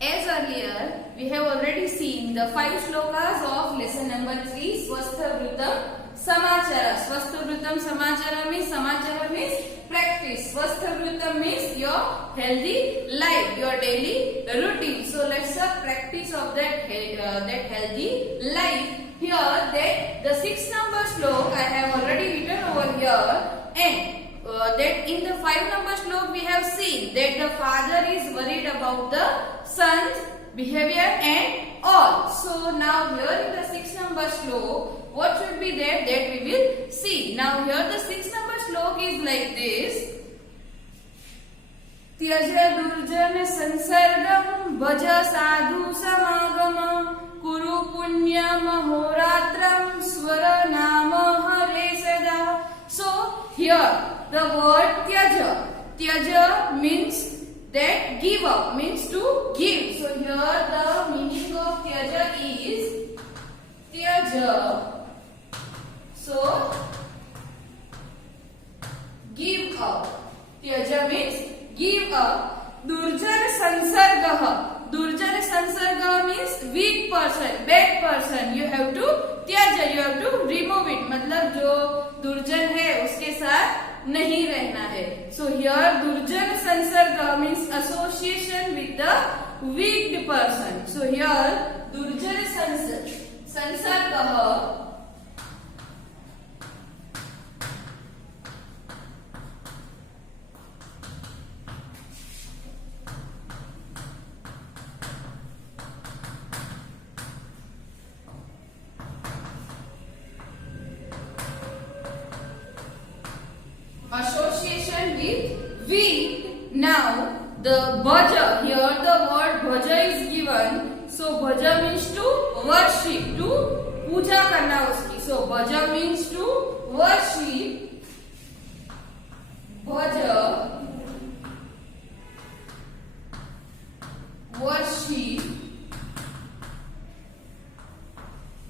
As earlier, we have already seen the 5 shlokas of lesson number 3, Swasthvritam Samachara. Swasthvritam Samachara means practice. Swasthvritam means your healthy life, your daily routine. So let's practice of that healthy life. Here that the 6 number slok I have already written over here, and that in the 5 number slok we have seen that the father is worried about the son's behavior and all. So now here in the 6 number slok, what should be that we will see. Now here the 6 number slok is like this. Tyaja durjan sansargam bhaja sadhu samagam kuru punya mahoratram swara nama hare sada. So here the word tyaja means that give up, means to give. So here the meaning of tyaja is tyaja. So give up. Tyaja means give up. Durjan sansargah. Durjan sansargah means weak person, bad person. You have to tyaja, you have to remove it. मतलब जो दुर्जन है उसके साथ नहीं रहना है. So here durjan sansargah means association with the weak person. So here durjan sansargah association with weak. Now the bhaja, here the word bhaja is given. So bhaja means to worship, to पूजा करना उसकी. So bhaja means to worship. Bhaja worship.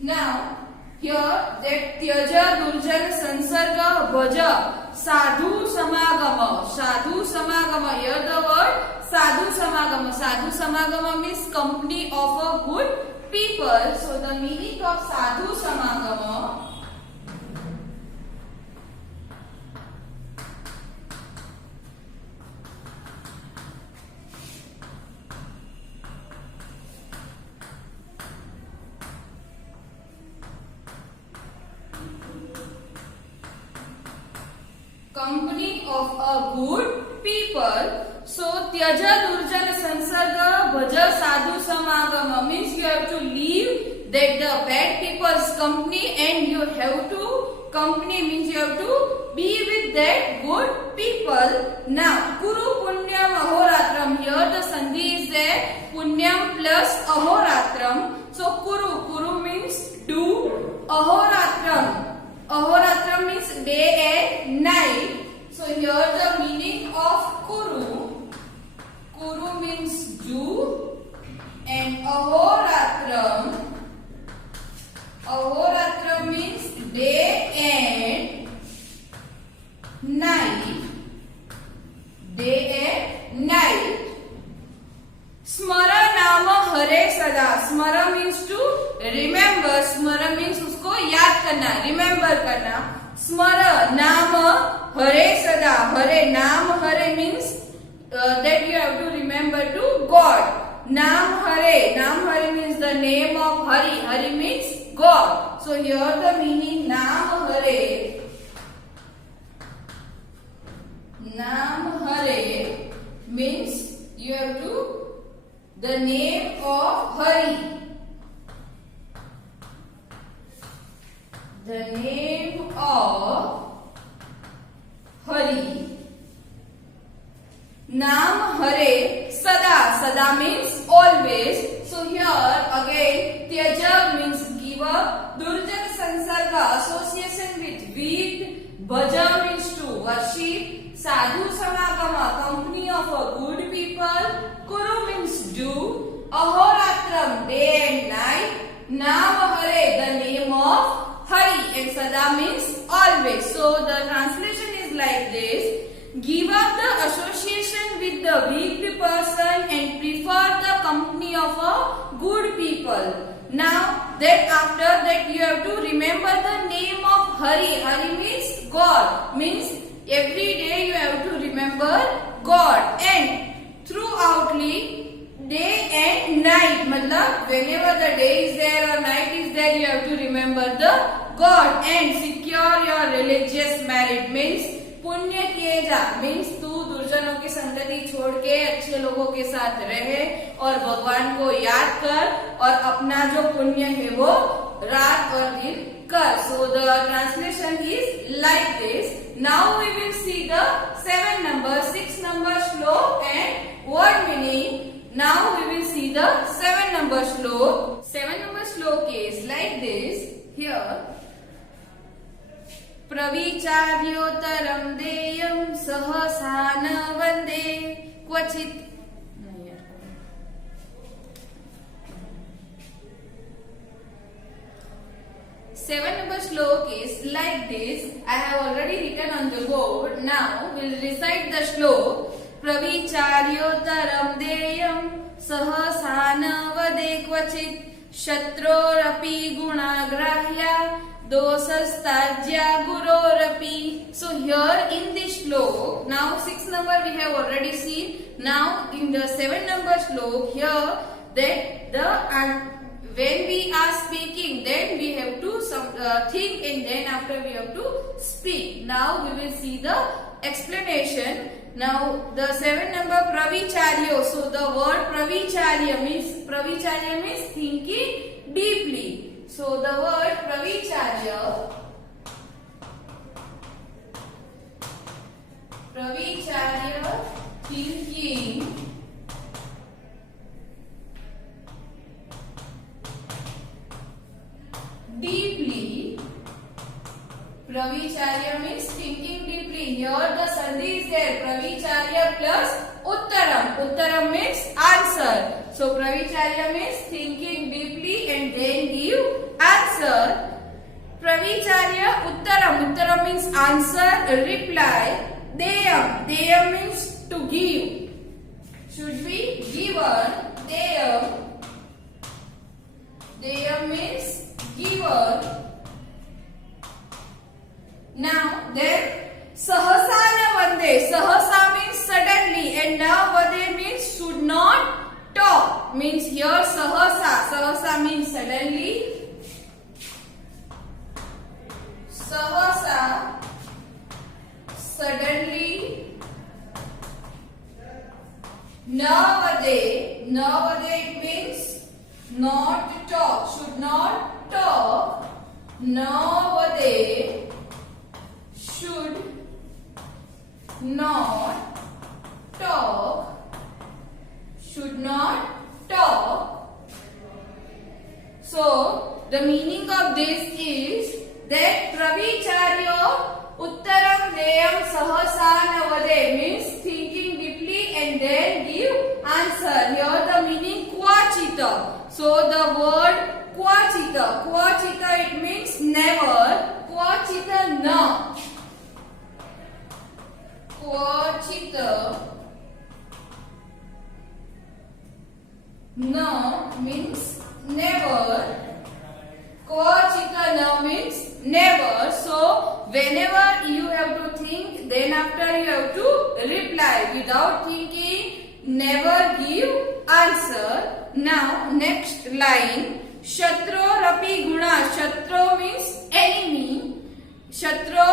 Now here that tyaja durjan sansarga bhaja sadhu samagama. Sadhu samagama. Here the word sadhu samagama. Sadhu samagama means company of a good people. So the meaning of sadhu samagama company of a good people. So tyaja durjana sansarga bhaja sadhu samagama means you have to leave that the bad people's company and you have to company means you have to be with that good people. Now kuru punyam ahoratram, here the sandhi is there, punyam plus ahoratram. So kuru means do, ahoratram means day and night. So here the meaning of kuru means do, and ahoratram means day and night. Smara nama hare sada. Smara means to remember. Smara means उसको याद करना, remember करना. Smara nama hare sada. Hare naam hare means that you have to remember to God. Naam hare means the name of Hari. Hari means God. So here the meaning naam hare means you have to the name of Hari. The name of Hari. Naam hare sada means always. So here again tyaja means give up, durjan sansarga association with weak, bhaja means to worship, sadhu samagama company of a good people, kuru means do, ahoratram day and night, naam hare the name of Hari, and sada means always. So the translation is like this. Give up the association with the weak person and prefer the company of a good people. Now then after that you have to remember the name of Hari. Hari means God. Means every day you have to remember God. And throughoutly day and night, matlab whenever the day is there or night is there, you have to remember the God. And secure your religious merit means पुण्य किए जा means तू दुर्जनों की संगति छोड़ के अच्छे लोगों के साथ रहे और भगवान को याद कर और अपना जो पुण्य है वो रात और दिन कर. So the translation is like this. Now we will see the 7 number, 6 number shlok and word meaning. Now we will see the 7 number shlok. 7 number shlok is like this. Here प्रविचार्योत्तरं देयं सहसा न वन्दे क्वचित्. Seven number shlok is like this. I have already written on the board. Now we'll recite the shlok. प्रविचार्योत्तरं देयं सहसा न वदे क्वचित् शत्रोरपि गुणाग्राह्या dosastajya gurorapi. So here in this shlok, now 6 number we have already seen. Now in the 7 number shlok here, that when we are speaking, then we have to think and then after we have to speak. Now we will see the explanation. Now the 7 number pravicharyo. So the word pravicharya means thinking deeply. So the word pravicharya thinking deeply. Pravicharya means thinking deeply. Here the sandhi is there. Pravicharya plus uttaram. Uttaram means answer. So pravicharya means thinking deeply and then give answer. Pravicharya uttaram. Uttaram means answer, reply. Deyam. Deyam means to give. Should be given. Deyam. Deyam means given. Now then sahasa na vande. Sahasa means suddenly and na vade means should not talk. Means here sahasa means suddenly. Sahasa suddenly. Na vade it means not to talk, should not talk. Na vade should not talk, should not talk. So the meaning of this is that pravicharyo uttaram deyam sahasa navade means thinking deeply and then give answer. Here the meaning kvachita. So the word kvachita it means never. Kvachita na. Kvachita na means never. Kvachita na means never. So whenever you have to think, then after you have to reply. Without thinking, never give answer. Now next line. Shatro rapi guna. Shatro means enemy. Shatro,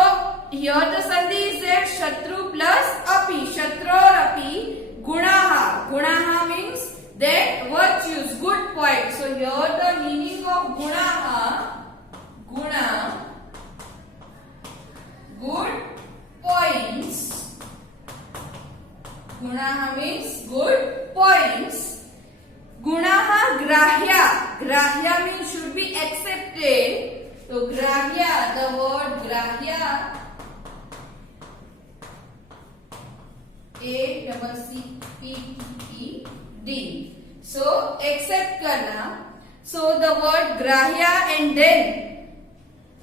here the sandhi is there. Shatru plus api. Shatro rapi gunaha. Gunaha means that virtues, good point. So here the meaning of gunaha, guna, good points. Gunaha means good points. Gunaha grahya. Grahya means should be accepted. So grahya, the word grahya, A-C-C-P-T-E-D. So accept karna. So the word grahya and then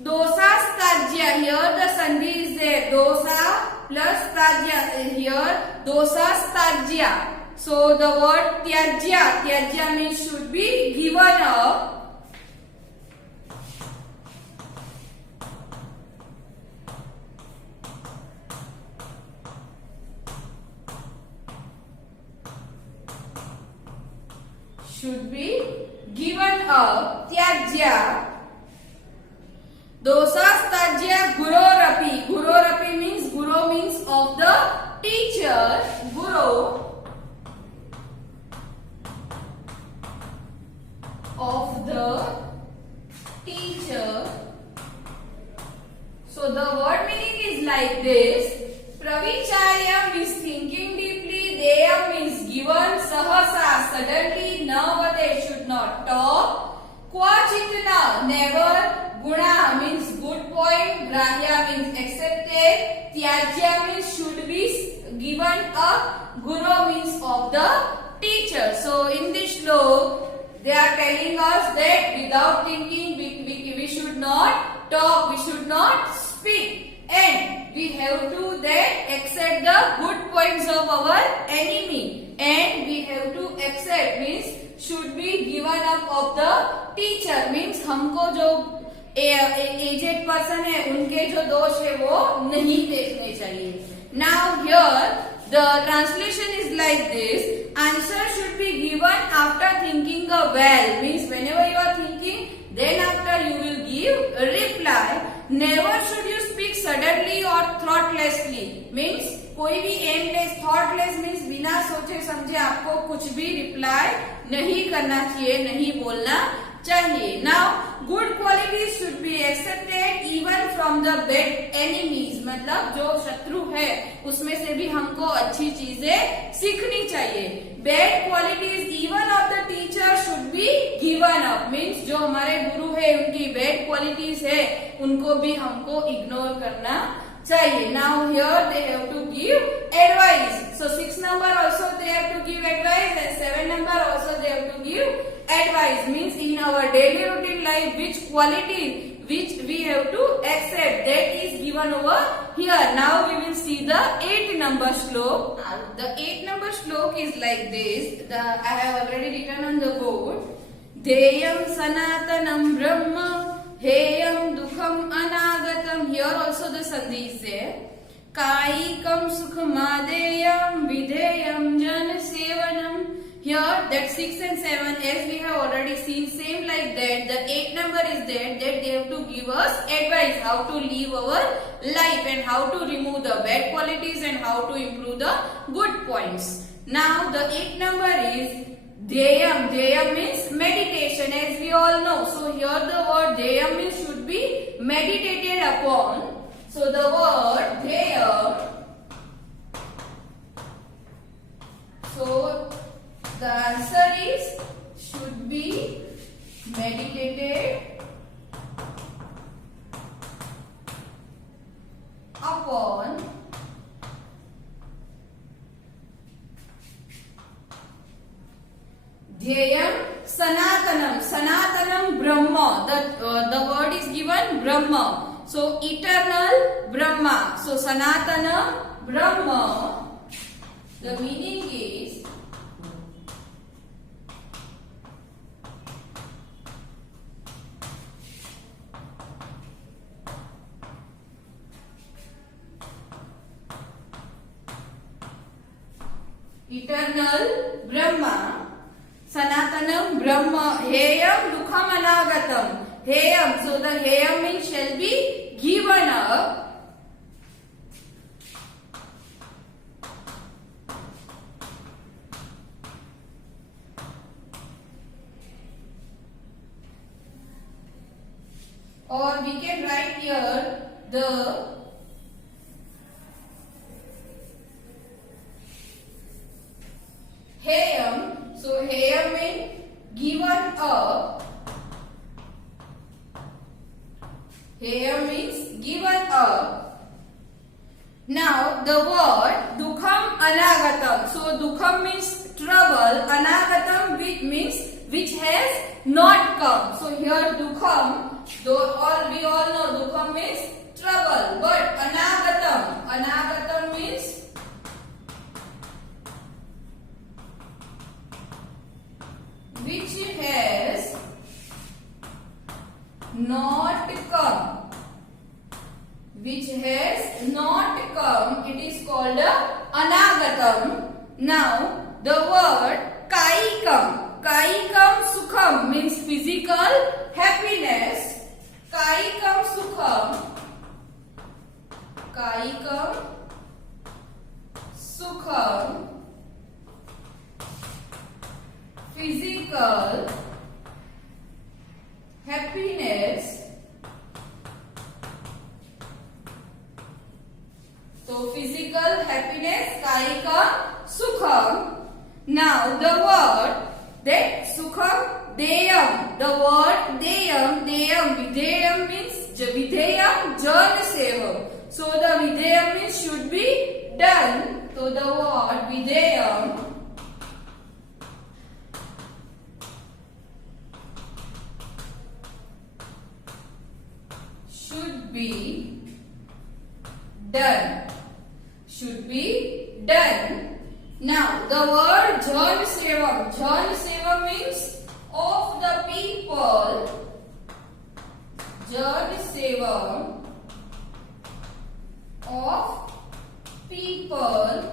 dosa stajya. Here the sandhi is there. Dosa plus stajya. Here dosa stajya. So the word tyajya means should be given up. Should be given up. Tyajya. Dosastajya gurorapi. Gurorapi means, guru means of the teacher. Guru of the teacher. So the word meaning is like this. Pravicharyam is thinking deeply. Deyam means given. Sahasa suddenly. Navade should not talk. Kvachitna never. Guna means good point. Grahya means accepted. Tyajya means should be given up. Guru means of the teacher. So in this slok they are telling us that without thinking we should not talk, we should not speak, and we have to then accept the good points of our enemy, and we have to accept means should be given up of the teacher means हमको जो aged person है उनके जो दोष है वो नहीं देखने चाहिए. Now here the translation is like this. Answer should be given after thinking a well. Means whenever you are thinking, then after you will give a reply. Never should you speak suddenly or thoughtlessly. Means कोई भी aimless, thoughtless means बिना सोचे समझे आपको कुछ भी reply नहीं करना चाहिए, नहीं बोलना चाहिए. Now good qualities should be accepted even from the bad enemies. मतलब जो शत्रु है उसमें से भी हमको अच्छी चीजें सीखनी चाहिए. Bad qualities even of the teacher should be given up. Means जो हमारे गुरु है उनकी bad qualities है उनको भी हमको ignore करना चाहिए. Now here they have to give advice. So 6 number also they have to give advice, and 7 number also they have to give advice. Means in our daily routine life which quality which we have to accept, that is given over here. Now we will see the 8 number slok. The 8 number slok is like this. I have already written on the board. Deyam sanatanam brahma Heyam dukham anagatam. Here also the sandhi is there. Kaikam sukhamadeyam videyam jana sevanam. Here that 6 and 7 as we have already seen, same like that. The 8 number is there that they have to give us advice how to live our life and how to remove the bad qualities and how to improve the good points. Now the 8 number is Deyam. Deyam means meditation, as we all know. So here the word Deyam means should be meditated upon. So the word Deyam. So the answer is should be meditated upon. Dhyayam Sanatanam. Sanatanam Brahma. The word is given Brahma. So eternal Brahma. So Sanatanam Brahma. The meaning is eternal Brahma. Sanatanam Brahma. Heyam dukham anagatam. Heyam. So the heyam means shall be given up. Or we can write here the heyam. So heyam means given up. Heyam means given up. Now the word dukham anagatam. So dukham means trouble. Anagatam means which has not come. So here dukham, we all know dukham means trouble. But anagatam means which has not come, which has not come, it is called anagatam. Now the word kaikam sukham means physical happiness. Kaikam sukham, physical happiness. So physical happiness, kaikam sukham. Now the word that sukham deyam, the word deyam videyam means videyam jan sevam. So the videyam means should be done. So the word videyam should be done. Should be done. Now the word jan sevam means of the people. Jan sevam of people.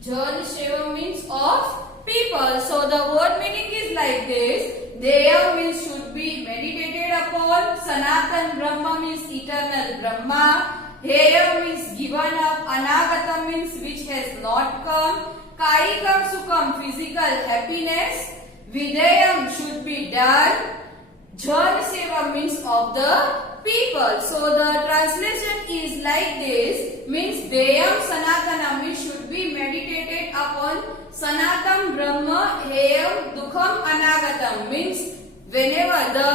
Jan sevam means of people. So the word meaning is like this. Deyam means should be meditated upon. Sanatan Brahma means eternal Brahma. Heyam means given up. Anagatam means which has not come. Kaikam sukham physical happiness. Videyam should be done. Jan sevam means of the people. So the translation is like this. Means Deyam Sanatanam means should be meditated upon. Sanatam Brahma Heyam Dukham Anagatam means whenever the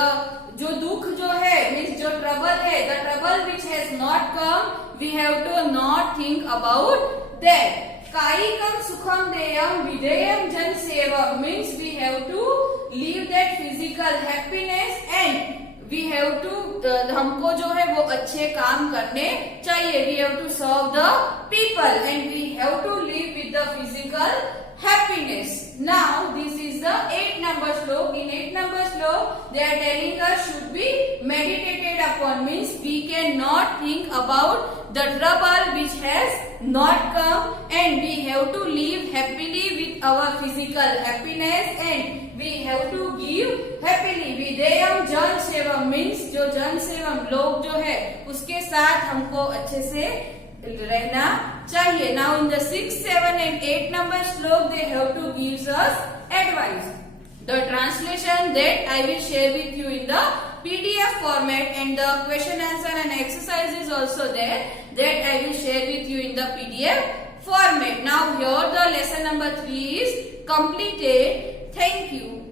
जो दुख जो है means जो trouble है, the trouble which has not come, we have to not think about that. कायिकम सुखम देयम विदेयम जन सेवम means we have to leave that physical happiness and we have to, हमको जो है वो अच्छे काम करने चाहिए. We have to serve the people and we have to live with the physical happiness. Now this is the 8 number slok. In 8 number slok they are telling us should be meditated upon means we cannot think about the trouble which has not come and we have to live happily with our physical happiness and we have to give happily. Videyam jan sevam means जो जन सेवम लोग जो है उसके साथ हमको अच्छे से रहना चाहिए. Now in the 6, 7 and 8 number slok they have to give us advice. The translation that I will share with you in the PDF format and the question answer and exercise is also there that I will share with you in the PDF format. Now here the lesson number 3 is completed. Thank you.